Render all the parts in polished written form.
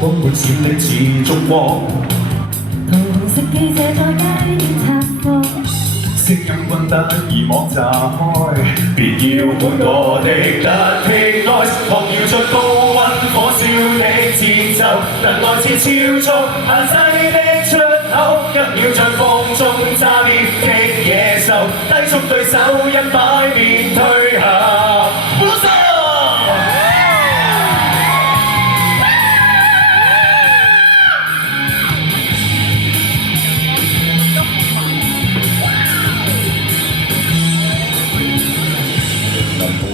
光沒閃的似燭光。紅色記者在街邊插貨，聲音君得意網炸開，別要管我的特氣愛，狂搖着高溫火燒的節奏，能來自超速限制的出口，一秒在風中炸裂的野獸，低速對手一擺便退後。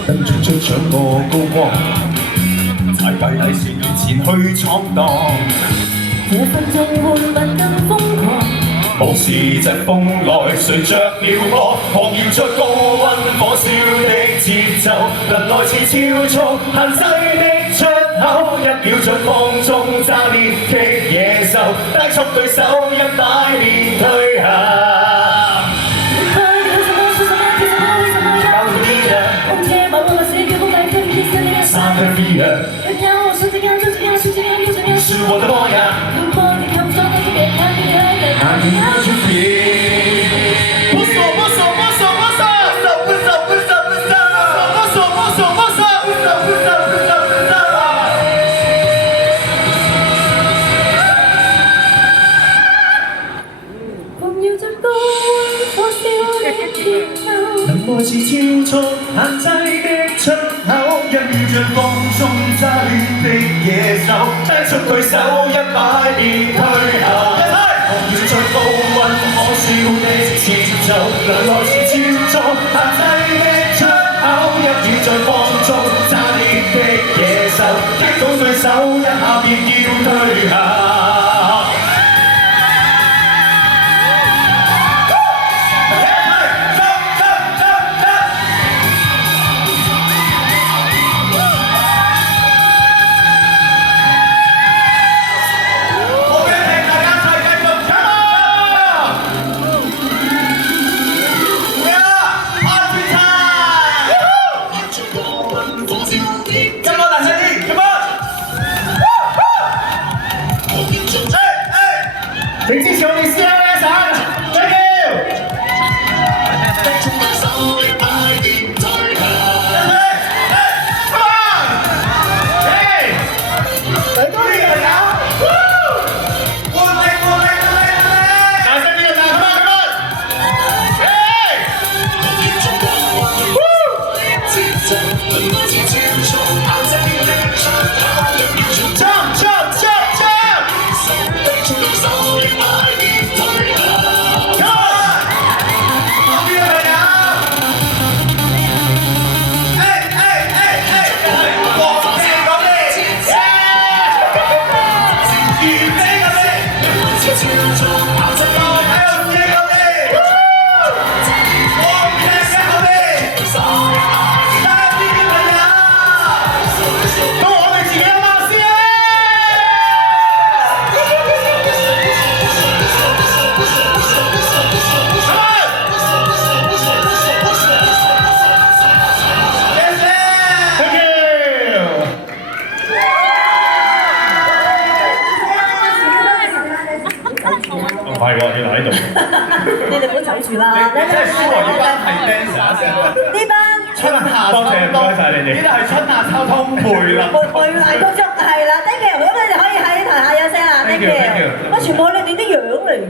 燈燭追上個高光，踩低底線面前去闖蕩。5分鐘換物更瘋狂，無視疾風來，隨着了我，狂搖着高溫火燒的節奏，能來自超速限制的出口，一秒在風中炸裂的野獸，低速對手一擺便退後。人要我是這樣就這樣，是這樣又這樣，是我的模樣。如果你看不上，那就別看別人的。I need how you feel。不說不說不說不說不說不說不說不說不說不說不說不說不說。狂搖着高溫火燒的節奏，能來自超速限制的出口，一秒像風中炸裂的野獸，低速對手一擺便退後。狂搖着高溫火燒的節奏，能來自超速限制的出口，一秒在風中炸裂的野獸，擊倒對手一下便要退後。請支持我哋 CLS 啊 ！Thank you。唔係喎，要留喺度。你哋本走住啦。即係舒華呢班係 dancer 先。呢班春夏多謝，唔該晒你哋。呢度係春夏秋冬梅林。梅蘭菊竹係啦 ，thank you，咁你哋可以喺台下休息啦 ，thank you。乜全部你